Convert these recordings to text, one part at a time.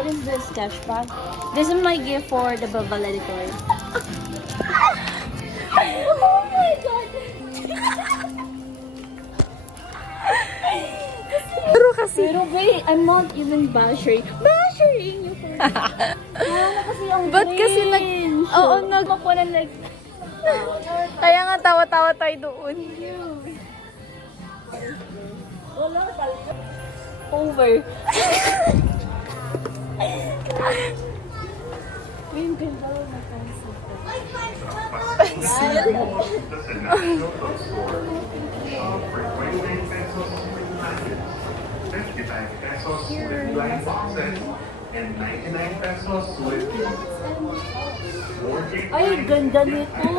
What is this cash bag? This is my gift for the valedictory. Oh my god! Pero wait, I'm not even bashing you for kasi ang Ba't kasi Makuha na like... Kaya nga tawa-tawa tayo doon. Wala talaga. Over. Yung ganda ko na pencil. Pencil? And 99 pesos with Ay, ganda nito.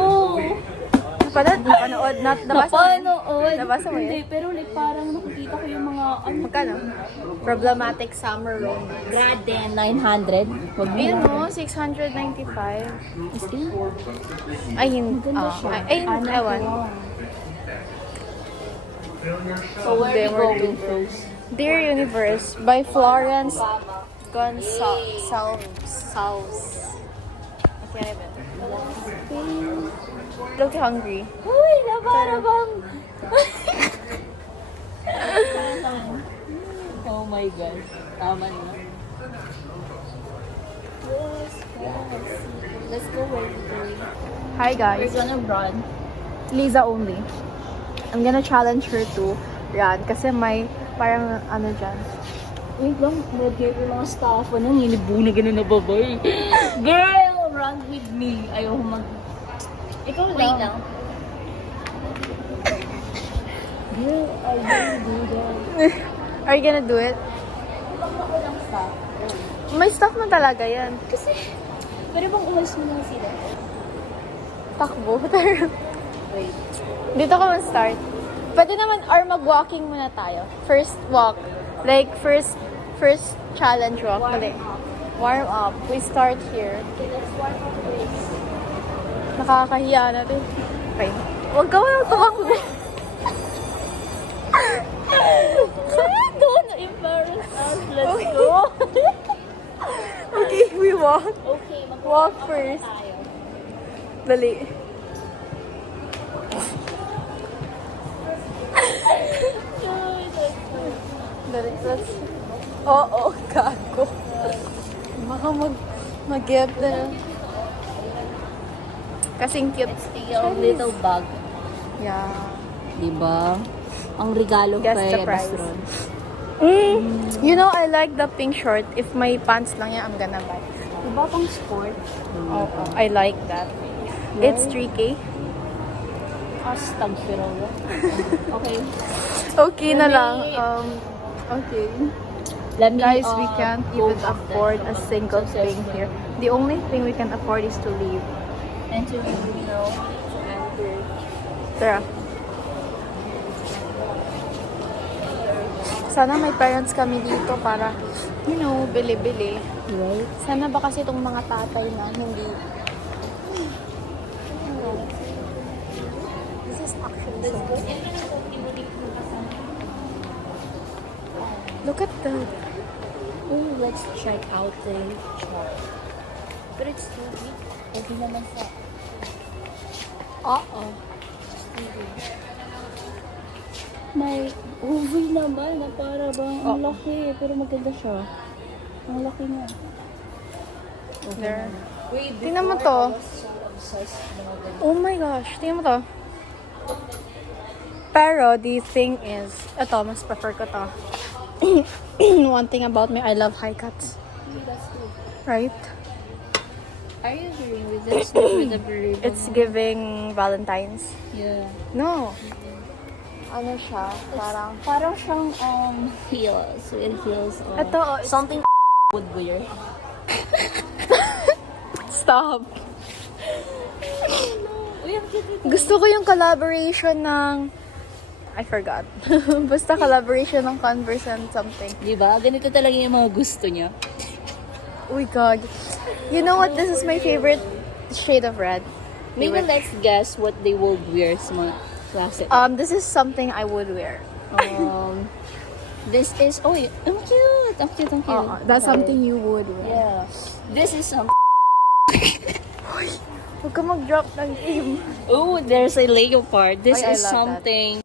Napanood? Napanood. Nabasa mo Hindi, yun? pero like parang nakikita ko yung mga Magkano? Problematic summer romance. Graden 900. Wag mo. Ayun mo, 695. Ay, hindi. Ewan. So where They we were going first? Dear Universe by Florence Gonçalves. I can't even. Look hungry. Uy, para bang... Oh my God. Tama na. Let's go where we going. Hi guys, We're gonna run. Lisa only. I'm gonna challenge her to run kasi may parang ano dyan. Wait lang, mag-give yung mga staff. Anong inibu na gano'n na babay? Girl, run with me. Ayaw mag... Ikaw lang. Wait lang. Girl, I will do that. Are you gonna do it? Ako lang staff. May stuff mo talaga yan. Kasi, pwede bang umalis mo lang sila? Takbo. Wait. Dito ka mag-start. Pwede naman, or mag-walking muna tayo. First walk. Like, first challenge walk. Mali. Warm up. We start here. Okay, let's warm up first. Nakakahiya natin. Okay. Huwag ka walang tumakbo. Don't embarrass us. Let's Okay. go. Okay, we walk. Okay, Walk first. tayo. Dali. Dali, let's... Oo, gago. Baka mag-get na. Kasing cute. Yung little bag. Yeah. Diba? Ang regalo Guess kay the price. restaurant. You know, I like the pink short. If may pants lang yan, I'm gonna buy. Diba pang sport? Oo, I like that. It's 3K. Hashtag Firola. Okay. Okay na Let me- lang. Okay. Let me, Guys, we can't go even back afford then. a single So thing here. The only thing we can afford is to leave. And to, you know, enter. Tara. Sana may parents kami dito para, you know, bili-bili. Right? Sana ba kasi itong mga tatay na hindi... This is actually so good. Look at the... Oh, let's check out the chart. But it's too big. Okay naman sa... May movie naman na para bang ang laki. Pero maganda siya. Ang laki niya. There. Tingnan mo to. Oh my gosh. Tingnan mo to. Pero the thing is, ito, mas prefer ko to. One thing about me, I love high cuts. That's good. Right? Are you agreeing with this? With the variable? It's giving Valentine's. Yeah. No. Ano siya? Parang... Parang siyang heels. With heels on. Ito, oh, it's- Something would wear. Stop. Uy, ang cute ito. Gusto ko yung collaboration ng... I forgot. Basta collaboration ng Converse and something. Diba? Ganito talaga yung mga gusto niya. Oh my god. You know what? This is my favorite shade of red. Maybe let's guess what they will wear sa mga klase. This is something I would wear. This is, oh, I'm cute. I'm cute. That's Okay. something you would wear. Yeah. This is some. Huwag ka mag-drop ng name. Oh, there's a leopard. This Ay, I is love that. something.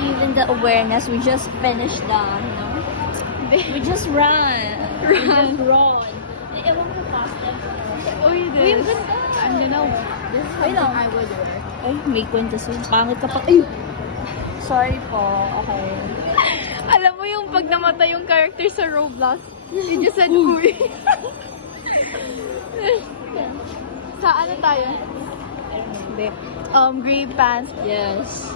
Even the awareness, we just finished the, we just run. We just run. Ewan ko fast. Oh, you Uy, ang ganda. I'm gonna wear. This is Ay, something lang. I would wear. Ay, may kwenta siya. Pangit ka pa. Ay! Sorry po. Okay. Alam mo yung pag namatay yung character sa Roblox, you just said, uy. Sa ano tayo? I don't know. Hindi. Gray pants. Yes.